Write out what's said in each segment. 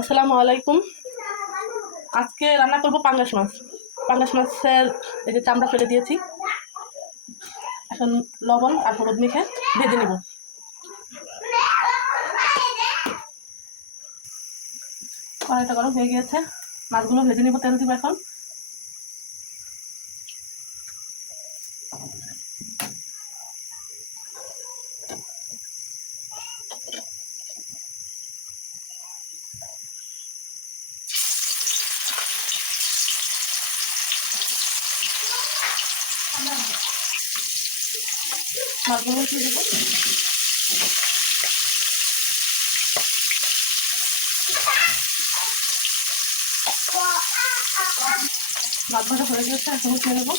আসসালামু আলাইকুম। আজকে রান্না করব পাঙ্গাস মাছ। পাঙ্গাস মাছের এই যে চামড়া ফেলে দিয়েছি, এখন লবণ আর হলুদ মেখে ভেজে নেব। কড়াইটা গরম হয়ে গিয়েছে, মাছগুলো ভেজে নেব। তেল দিব এখন। মাছগুলো দিয়ে দেবো। মাছ ভাজা হয়ে গেছে, এখন উঠিয়ে নেবো।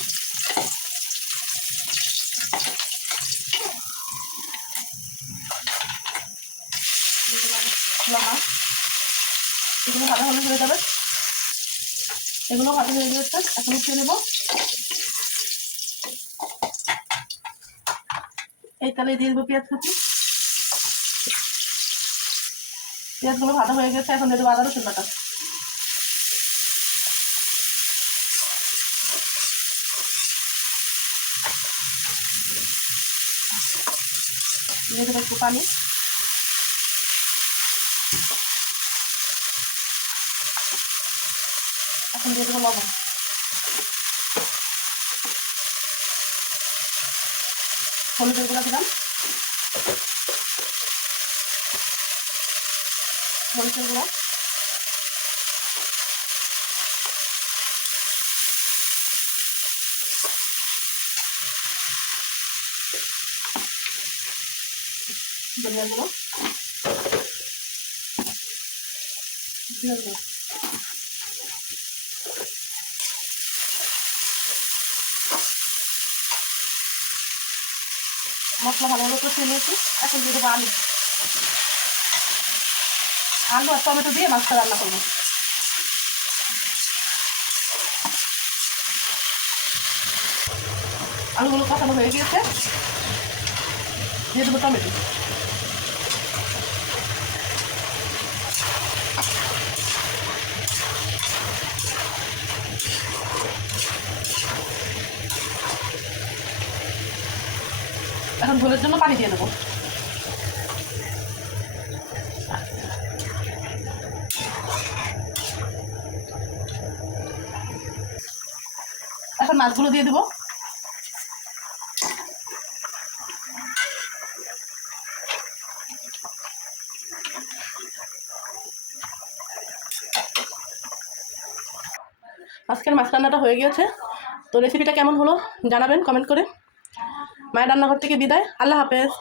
মাছ এগুলো ভাজা ভালো হয়ে যাবে। এগুলো ভাজা হয়ে গেছে, এখন উঠিয়ে নেবো। এই তালে দিয়ে দেবো পেঁয়াজ কুচি। পেঁয়াজগুলো ভাজা হয়ে গেছে, এখন দিয়ে দেবো আদা রসুন বাটা। দিয়ে দেবো একটু পানি। এখন দিয়ে দেবো লবণ। হলুদের গুঁড়া দিলাম, মরিচের গুঁড়া, ধনিয়া গুঁড়ো, জিরার গুঁড়ো। মশলা ভালোভাবে কষিয়ে নিয়েছি, এখন দিয়ে দেবো আলু। আলু আর টমেটো দিয়ে মাছটা রান্না করবো। আলুগুলো কষানো হয়ে গিয়েছে, দিয়ে দেবো টমেটো। এখন ঝোলের জন্য পানি দিয়ে দেবো। এখন মাছগুলো দিয়ে দেবো। আজকের মাছ রান্নাটা হয়ে গিয়েছে। তো রেসিপিটা কেমন হলো জানাবেন কমেন্ট করে। মায়ের রান্নাঘর থেকে বিদায়। আল্লাহ হাফেজ।